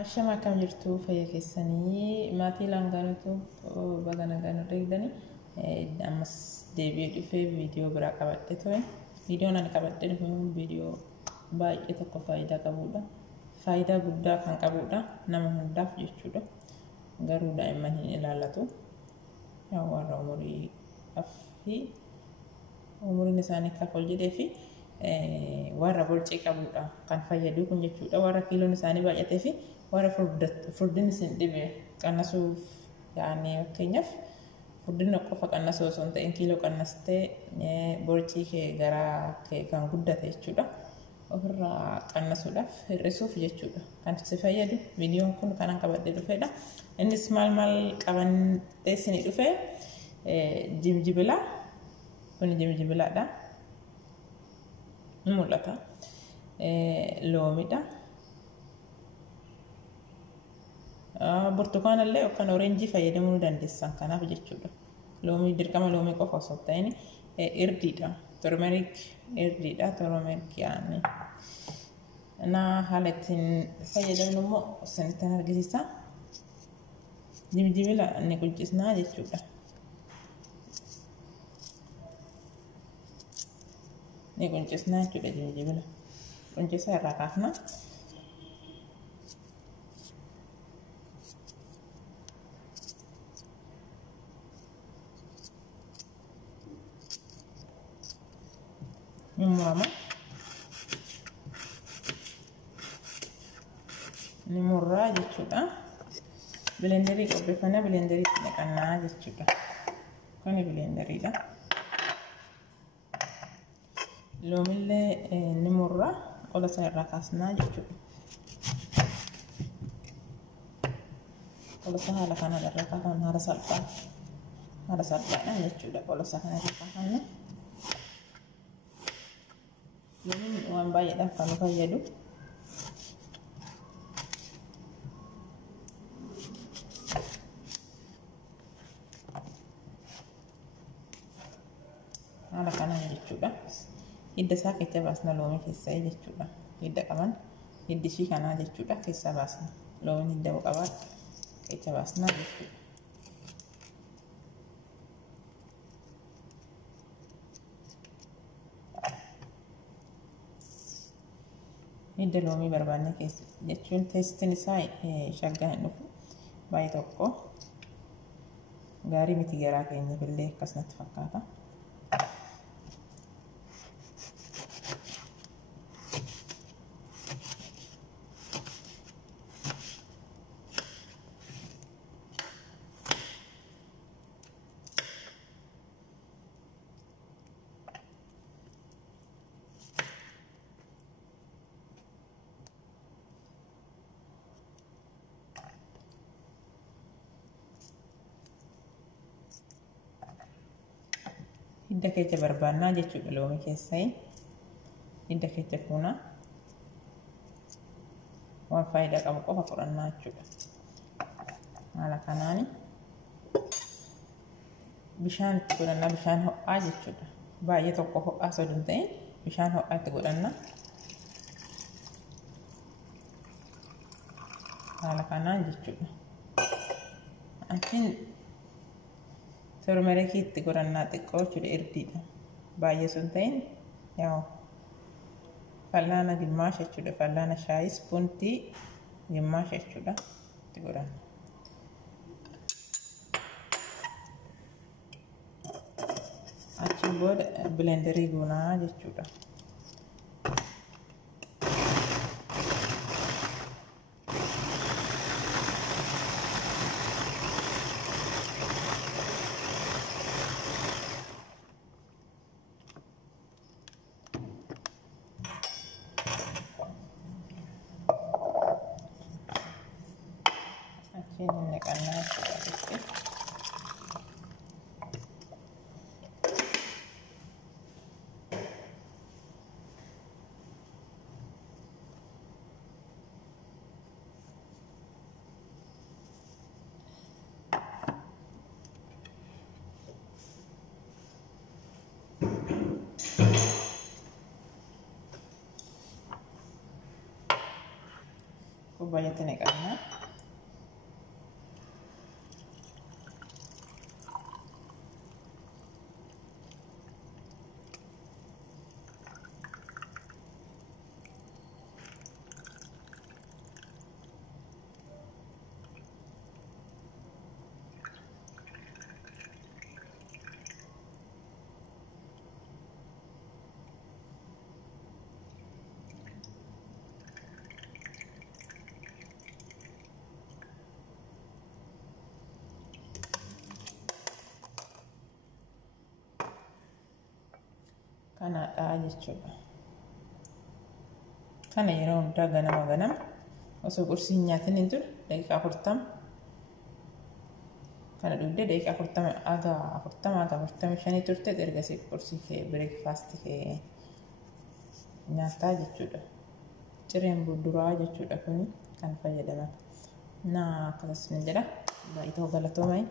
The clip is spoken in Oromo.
Ashama kam jirtu fayya keessanii maatii langaanatu bagana gana degdani ammas deebi'ee dhufee viidiyoo biraa qabadhe ture. Viidiyoon ani qabadhe dhufe viidiyoo baay'ee tokko faayidaa qabudha. Faayidaa guddaa kan qabudha nama hundaaf jechuudha. Garuu daa'imman hin ilaallatu. Warra umuriin isaanii kafol jedhee fi warra bolcii qabudha kan fayyadu kun jechuudha. Warra kiiloon isaanii baay'atee fi warra furdin isin dhibe qannasuuf yaa'anii fakkeenyaaf furdina qofa qannasuu osoo hin ta'in kiiloo qannastee bolcii kee garaa kee kan guddate jechuudha. Ofirraa qannasuudhaaf hir'isuuf jechuudha. Kan si fayyadu viidiyoon kun kanan qabadhee dhufedha. Innis maal qabannee isin dhufee jimjibila. Kun jimjibilaadha. Ni mul'ata. Loomidha. Burtukaana illee yookaan oranjii fayyadamuu dandeessan kanaaf jechuudha. Loomii dirqama loomii qofa osoo ta'in irdiidha. Turmeric irdiidha. Turmeric yaani. Haala ittiin fayyadamnu immoo isinitti argisiisa. Jimjibila ni qulqulleessinaa jechuudha. Ni qulqulleessinaa jechuudha jimjibila. Qulqulleessaa irraa kaafna. Ni murraa jechuudha. Bilenderii qopheeffannaa bilenderiitti naqannaa jechuudha. Kuni bilenderiidha. Loomillee ni murraa qola isaa irraa kaasnaa jechuudha. Qola isaa haala kana irraa kaafan haala salphaadhaan jechuudha. Qola isaa kana irraa kaafanna. Loomiin waan baay'eedhaaf kan nu fayyadu. Haala kanaan jechuudha. Hidda isaa keessa baasna loomii keessaa jechuudha. Hidda qaban hiddi ishii kanaa jechuudha keessa baasna. Loomiin hidda qaban keessa baasna jechuudha. Hidda loomii barbaanne keessa jechuun teestiin isaa shaggaa hin dhufu. Baay'ee tokko gaarii miti garaa keenyaaf illee akkasumatti fakkaata. Hidda keessa barbaannaa jechuudha loomii keessaa. Hidda keessa fuunaa waan faayidaa qabu qofa fudhannaa jechuudha. Haala kanaan bishaan itti godhannaa bishaan ho'aa jechuudha. Baay'ee tokko ho'aa osoo hin ta'in bishaan ho'aa itti godhannaa. Haala kanaan jechuudha. Achiin turmerikii itti godhannaa xiqqoo jechuudha irdiidha. Baay'ee osoo hin ta'in yaa'u fallaana gimmaasha jechuudha. Fallaana shaayii spuntii gimmaasha jechuudha itti godhanna. Achiin booda bilenderii goonaa jechuudha. Achiin naqannaa jechuudha. kubbaayatti naqanna. Kanadha jechuudha. Kana yeroo hundaa ganama osoo qursiin nyaatin hin ture daqiiqaa 40 kana dhugdee daqiiqaa 40 aga 45 turte ergasii qursii kee breakfast kee nyaataa jechuudha. Cireen budduraa jechuudha kun kan fayyadaman. Naa akkasumas jedha baay'ee galatoomai.